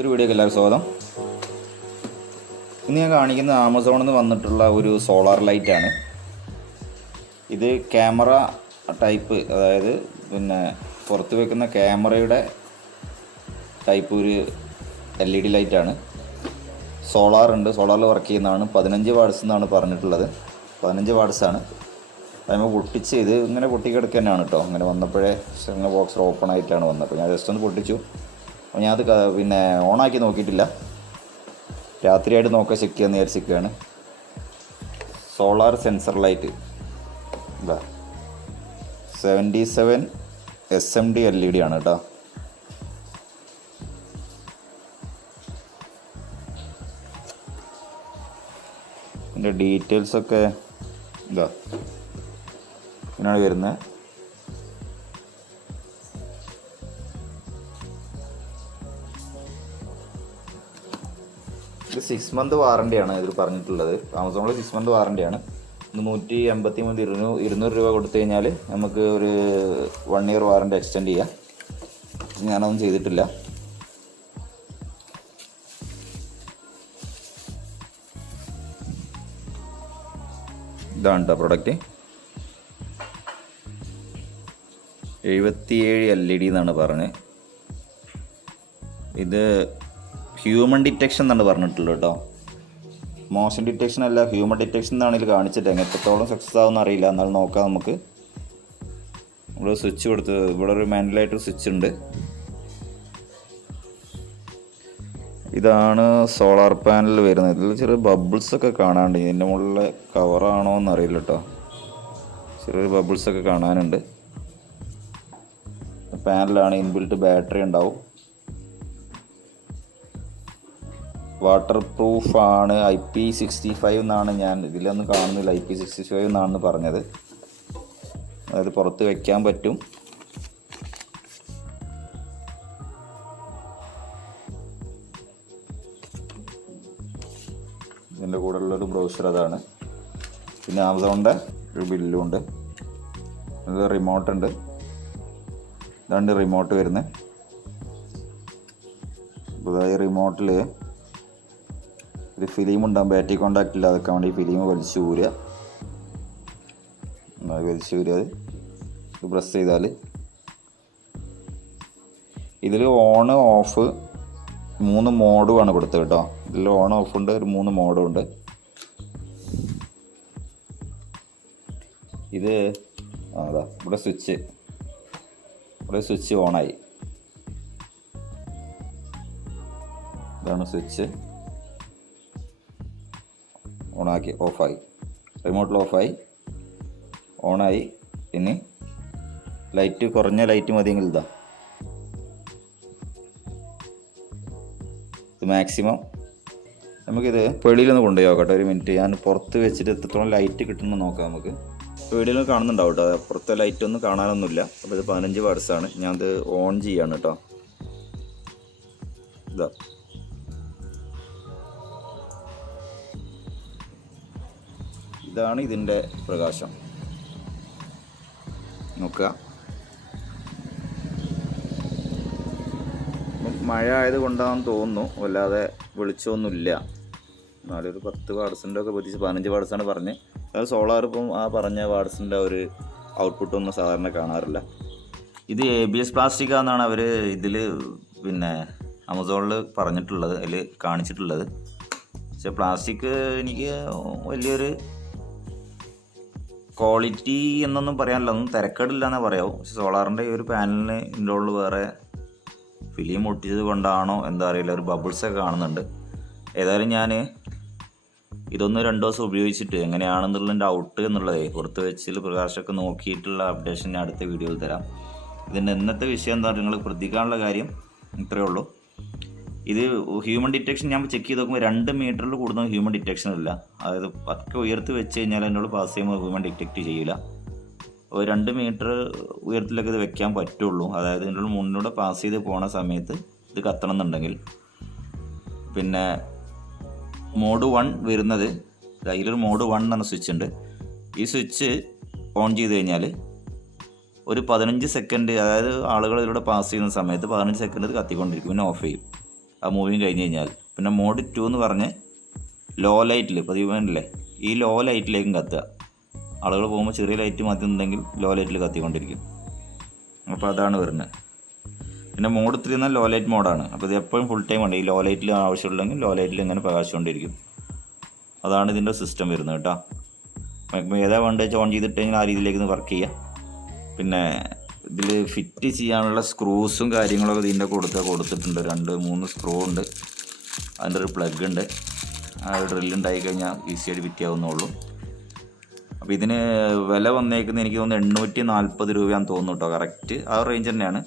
പുതിയൊരു വീഡിയോക്ക് എല്ലാവർക്കും സ്വാഗതം. ഇന്ന് ഞാൻ കാണിക്കുന്ന ആമസോണിൽ നിന്ന് വന്നിട്ടുള്ള ഒരു സോളാർ ലൈറ്റാണ്. ഇത് ക്യാമറ ടൈപ്പ്, അതായത് പുറത്ത് വെക്കുന്ന ക്യാമറയുടെ ടൈപ്പ് ഒരു LED ലൈറ്റാണ്. സോളാറുണ്ട്, സോളാറിൽ വർക്ക് ചെയ്യുന്നതാണ്. 15 വാട്ട്സ് എന്നാണ് പറഞ്ഞിട്ടുള്ളത്. 15 വാട്ട്സാണ്. അതിന് പൊട്ടിച്ച് ഇത് ഇങ്ങനെ പൊട്ടിക്കിടക്കുക തന്നെയാണ് കേട്ടോ. അങ്ങനെ വന്നപ്പോഴേ ബോക്സ് ഓപ്പൺ ആയിട്ടാണ് വന്നത്. അപ്പോൾ ഞാൻ ജസ്റ്റ് ഒന്ന് പൊട്ടിച്ചു. അപ്പോൾ ഞാനത് ഓണാക്കി നോക്കിയിട്ടില്ല. രാത്രിയായിട്ട് നോക്കാൻ ചെക്ക് ചെയ്യാമെന്ന് വിചാരിച്ചിരിക്കുകയാണ്. Solar sensor light 77 SMD LED ആണ് കേട്ടോ. ഇതിൻ്റെ ഡീറ്റെയിൽസൊക്കെ ഇങ്ങനെയാണ് വരുന്നത്. ഇത് 6 മന്ത് വാറണ്ടിയാണ് ഇതിൽ പറഞ്ഞിട്ടുള്ളത്. ആമസോണിൽ 6 മന്ത് വാറണ്ടിയാണ്. 183 200 രൂപ കൊടുത്തു കഴിഞ്ഞാൽ നമുക്ക് ഒരു 1 ഇയർ വാറണ്ടി എക്സ്റ്റെൻഡ് ചെയ്യാം. ഞാനതൊന്നും ചെയ്തിട്ടില്ല. ഇതാണ് കേട്ടോ പ്രൊഡക്റ്റ്. 77 LED എന്നാണ് പറഞ്ഞത്. ഇത് ഹ്യൂമൻ ഡിറ്റക്ഷൻ എന്നാണ് പറഞ്ഞിട്ടുള്ളത് കേട്ടോ. മോഷൻ ഡിറ്റക്ഷൻ അല്ല, ഹ്യൂമൻ ഡിറ്റക്ഷൻ എന്നാണ് ഇതിൽ കാണിച്ചിട്ട്. എത്രത്തോളം സക്സസ് ആവുമെന്ന് അറിയില്ല, എന്നാലും നോക്കാം നമുക്ക്. ഇവിടെ സ്വിച്ച് കൊടുത്ത്, ഇവിടെ ഒരു മാനുവലായിട്ടൊരു സ്വിച്ച് ഉണ്ട്. ഇതാണ് സോളാർ പാനൽ വരുന്നത്. ഇതിൽ ചെറിയ ബബിൾസൊക്കെ കാണാനുണ്ട്. ഇതിൻ്റെ മുകളിൽ കവറാണോ എന്നറിയില്ല കേട്ടോ. ചെറിയൊരു ബബിൾസൊക്കെ കാണാനുണ്ട്. പാനലാണ്, ഇൻബിൽറ്റ് ബാറ്ററി ഉണ്ടാവും. വാട്ടർ പ്രൂഫാണ്. IP65 എന്നാണ്, ഞാൻ ഇതിലൊന്നും കാണുന്നില്ല. IP65 എന്നാണെന്ന് പറഞ്ഞത്. അതായത് പുറത്ത് വയ്ക്കാൻ പറ്റും. ഇതിൻ്റെ കൂടെ ഉള്ളൊരു ബ്രൗസർ അതാണ്. പിന്നെ ആമസോണിൻ്റെ ഒരു ബില്ലും ഉണ്ട്. ഇത് റിമോട്ട് ഉണ്ട്. ഇതാണ് റിമോട്ട് വരുന്നത്. അപ്പോൾ ഈ റിമോട്ടിൽ ഒരു ഫിലിം ഉണ്ടാകും. ബാറ്ററി കോണ്ടാക്ട് ഇല്ലാതൊക്കെ വേണ്ടി ഫിലിം വലിച്ചു ഊരുക. അത് പ്രസ് ചെയ്താൽ ഇതിൽ ഓൺ ഓഫ് 3 മോഡുമാണ് കൊടുത്തത് കേട്ടോ. ഇതിൽ ഓൺ ഓഫ് ഉണ്ട്, ഒരു 3 മോഡും ഉണ്ട്. ഇത് അതാ ഇവിടെ സ്വിച്ച് ഓണായി. ഇതാണ് സ്വിച്ച്. ഓണാക്കി, ഓഫായി. റിമോട്ടിൽ ഓഫായി, ഓണായി. പിന്നെ ലൈറ്റ്, കുറഞ്ഞ ലൈറ്റ് മതിയെങ്കിൽ ഇത് മാക്സിമം. നമുക്കിത് വെളിയിലൊന്ന് കൊണ്ടുപോയി നോക്കട്ടെ. ഒരു മിനിറ്റ്, ഞാൻ പുറത്ത് വെച്ചിട്ട് എത്രത്തോളം ലൈറ്റ് കിട്ടുമെന്ന് നോക്കാം നമുക്ക്. വീഡിയോയിൽ കാണുന്നുണ്ടാവും കേട്ടോ. പുറത്തെ ലൈറ്റ് ഒന്നും കാണാനൊന്നുമില്ല. അപ്പോൾ ഇത് 15 വാട്ട്സാണ്. ഞാനത് ഓൺ ചെയ്യാണ് കേട്ടോ. ഇതാണ് ഇതിൻ്റെ പ്രകാശം. നോക്കുക. മഴ ആയതുകൊണ്ടാണെന്ന് തോന്നുന്നു, അല്ലാതെ വെളിച്ചമൊന്നുമില്ല. എന്നാലൊരു 10 വാട്ട്സിൻ്റെ ഒക്കെ പറ്റിച്ച് 15 വാട്ട്സാണ് പറഞ്ഞ്. അത് സോളാർ ഇപ്പം ആ പറഞ്ഞ വാട്ട്സിൻ്റെ ഒരു ഔട്ട്പുട്ടൊന്നും സാധാരണ കാണാറില്ല. ഇത് ABS പ്ലാസ്റ്റിക്കാണെന്നാണ് അവർ ഇതിൽ ആമസോണിൽ പറഞ്ഞിട്ടുള്ളത്, അതിൽ കാണിച്ചിട്ടുള്ളത്. പക്ഷേ പ്ലാസ്റ്റിക് എനിക്ക് വലിയൊരു ക്വാളിറ്റി എന്നൊന്നും പറയാനില്ല, ഒന്നും തിരക്കേടില്ല എന്നേ പറയാവൂ. പക്ഷെ സോളാറിൻ്റെ ഈ ഒരു പാനലിന് ഇതിൻ്റെ ഉള്ളിൽ വേറെ ഫിലിം ഒട്ടിച്ചത് കൊണ്ടാണോ എന്താ അറിയില്ല, ഒരു ബബിൾസൊക്കെ കാണുന്നുണ്ട്. ഏതായാലും ഞാൻ ഇതൊന്ന് 2 ദിവസം ഉപയോഗിച്ചിട്ട് എങ്ങനെയാണെന്നുള്ളതിൻ്റെ ഔട്ട് എന്നുള്ളതേ പുറത്ത് വെച്ചിൽ പ്രകാശമൊക്കെ നോക്കിയിട്ടുള്ള അപ്ഡേഷൻ ഞാൻ അടുത്ത വീഡിയോയിൽ തരാം. ഇതിൻ്റെ ഇന്നത്തെ വിഷയം എന്താ, നിങ്ങൾ ശ്രദ്ധിക്കാനുള്ള കാര്യം ഇത്രയേ ഉള്ളൂ. ഇത് ഹ്യൂമൻ ഡിറ്റക്ഷൻ ഞാൻ ചെക്ക് ചെയ്ത് നോക്കുമ്പോൾ 2 മീറ്ററിൽ കൂടുതൽ ഹ്യൂമൻ ഡിറ്റക്ഷൻ ഇല്ല. അതായത് പതുക്കെ ഉയർത്തി വെച്ച് കഴിഞ്ഞാൽ എന്നോട് പാസ് ചെയ്യുമ്പോൾ ഹ്യൂമൻ ഡിറ്റക്റ്റ് ചെയ്യില്ല. ഒരു 2 മീറ്റർ ഉയരത്തിലൊക്കെ ഇത് വെക്കാൻ പറ്റുള്ളൂ. അതായത് ഇതിൻ്റെ മുന്നിലൂടെ പാസ് ചെയ്ത് പോണ സമയത്ത് ഇത് കത്തണം എന്നുണ്ടെങ്കിൽ. പിന്നെ മോഡ് 1 വരുന്നത്, അതിലൊരു മോഡ് 1 എന്ന് പറഞ്ഞ സ്വിച്ച് ഉണ്ട്. ഈ സ്വിച്ച് ഓൺ ചെയ്ത് കഴിഞ്ഞാൽ ഒരു 15 സെക്കൻഡ്, അതായത് ആളുകൾ ഇതിലൂടെ പാസ് ചെയ്യുന്ന സമയത്ത് 15 സെക്കൻഡ് ഇത് കത്തിക്കൊണ്ടിരിക്കും, പിന്നെ ഓഫ് ചെയ്യും. ആ മൂവിങ് കഴിഞ്ഞ് കഴിഞ്ഞാൽ. പിന്നെ മോഡ് 2 എന്ന് പറഞ്ഞ് ലോ ലൈറ്റിൽ പതിവല്ലേ ഈ ലോ ലൈറ്റിലേക്കും കത്തുക. ആളുകൾ പോകുമ്പോൾ ചെറിയ ലൈറ്റ് മതി എന്നുണ്ടെങ്കിൽ ലോ ലൈറ്റിൽ കത്തിക്കൊണ്ടിരിക്കും. അപ്പോൾ അതാണ് വരുന്നത്. പിന്നെ മോഡ് 3 എന്നാൽ ലോ ലൈറ്റ് മോഡാണ്. അപ്പോൾ ഇത് എപ്പോഴും ഫുൾ ടൈം ഉണ്ട്. ഈ ലോ ലൈറ്റിൽ ആവശ്യമുണ്ടെങ്കിൽ ലോ ലൈറ്റിൽ ഇങ്ങനെ പ്രകാശിച്ചുകൊണ്ടിരിക്കും. അതാണ് ഇതിൻ്റെ സിസ്റ്റം വരുന്നത് കേട്ടോ. ഏതാ വേണ്ടത് ഓൺ ചെയ്തിട്ട് കഴിഞ്ഞാൽ ആ രീതിയിലേക്ക് വർക്ക് ചെയ്യുക. പിന്നെ ഇതിൽ ഫിറ്റ് ചെയ്യാനുള്ള സ്ക്രൂസും കാര്യങ്ങളൊക്കെ ഇതിൻ്റെ കൊടുത്തിട്ടുണ്ട്. 2-3 സ്ക്രൂ ഉണ്ട്. അതിൻ്റെ ഒരു പ്ലഗ് ഉണ്ട്. ആ ഡ്രില്ലുണ്ടായി കഴിഞ്ഞാൽ ഈസിയായിട്ട് ഫിറ്റ് ആവുന്നുള്ളൂ. അപ്പോൾ ഇതിന് വില വന്നേക്കുന്നത് എനിക്ക് തോന്നുന്നു 840 രൂപയാണെന്ന് തോന്നുന്നു കേട്ടോ. കറക്റ്റ് ആ റേഞ്ച് തന്നെയാണ്.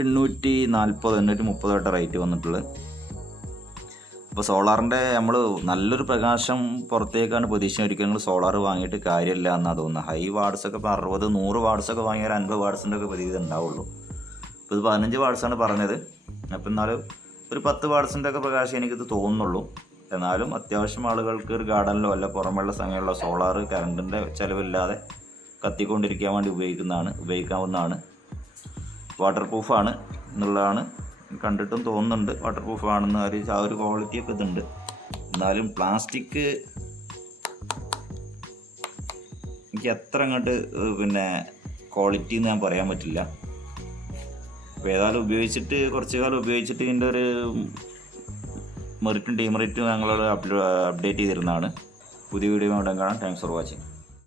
840-830 റേറ്റ് വന്നിട്ടുള്ളത്. അപ്പോൾ സോളാറിൻ്റെ നമ്മൾ നല്ലൊരു പ്രകാശം പുറത്തേക്കാണ് പ്രതീക്ഷിക്കുന്നത്. ഒരിക്കലും നിങ്ങൾ സോളാർ വാങ്ങിയിട്ട് കാര്യമില്ല എന്നാണ് തോന്നുന്നത്. ഹൈ വാട്ട്സൊക്കെ ഇപ്പോൾ 60-100 വാട്ട്സൊക്കെ വാങ്ങിയാൽ 50 വാട്ട്സിൻ്റെ ഒക്കെ പ്രതീതി ഉണ്ടാവുള്ളൂ. ഇപ്പോൾ ഇത് 15 വാട്ട്സാണ് പറഞ്ഞത്. അപ്പോൾ എന്നാലും ഒരു 10 വാട്ട്സിൻ്റെ ഒക്കെ പ്രകാശം എനിക്കിത് തോന്നുന്നുള്ളൂ. എന്നാലും അത്യാവശ്യം ആളുകൾക്ക് ഒരു ഗാർഡനിലോ അല്ല പുറമെയുള്ള സമയമുള്ള സോളാർ കറണ്ടിൻ്റെ ചിലവില്ലാതെ കത്തിക്കൊണ്ടിരിക്കാൻ വേണ്ടി ഉപയോഗിക്കാവുന്നതാണ്. വാട്ടർ പ്രൂഫാണ് എന്നുള്ളതാണ് കണ്ടിട്ടും തോന്നുന്നുണ്ട്. വാട്ടർ പ്രൂഫ് ആണെന്ന് ആ ഒരു ക്വാളിറ്റിയൊക്കെ ഇതുണ്ട്. എന്നാലും പ്ലാസ്റ്റിക് എനിക്ക് അത്ര അങ്ങോട്ട് പിന്നെ ക്വാളിറ്റി എന്ന് ഞാൻ പറയാൻ പറ്റില്ല. അപ്പോൾ ഏതായാലും കുറച്ച് കാലം ഉപയോഗിച്ചിട്ട് ഇതിൻ്റെ ഒരു മെറിറ്റും ഡീമെറിറ്റും ഞങ്ങളോട് അപ്ഡേറ്റ് ചെയ്തിരുന്നതാണ്. പുതിയ വീഡിയോ ഉടൻ കാണാം. Thanks for watching.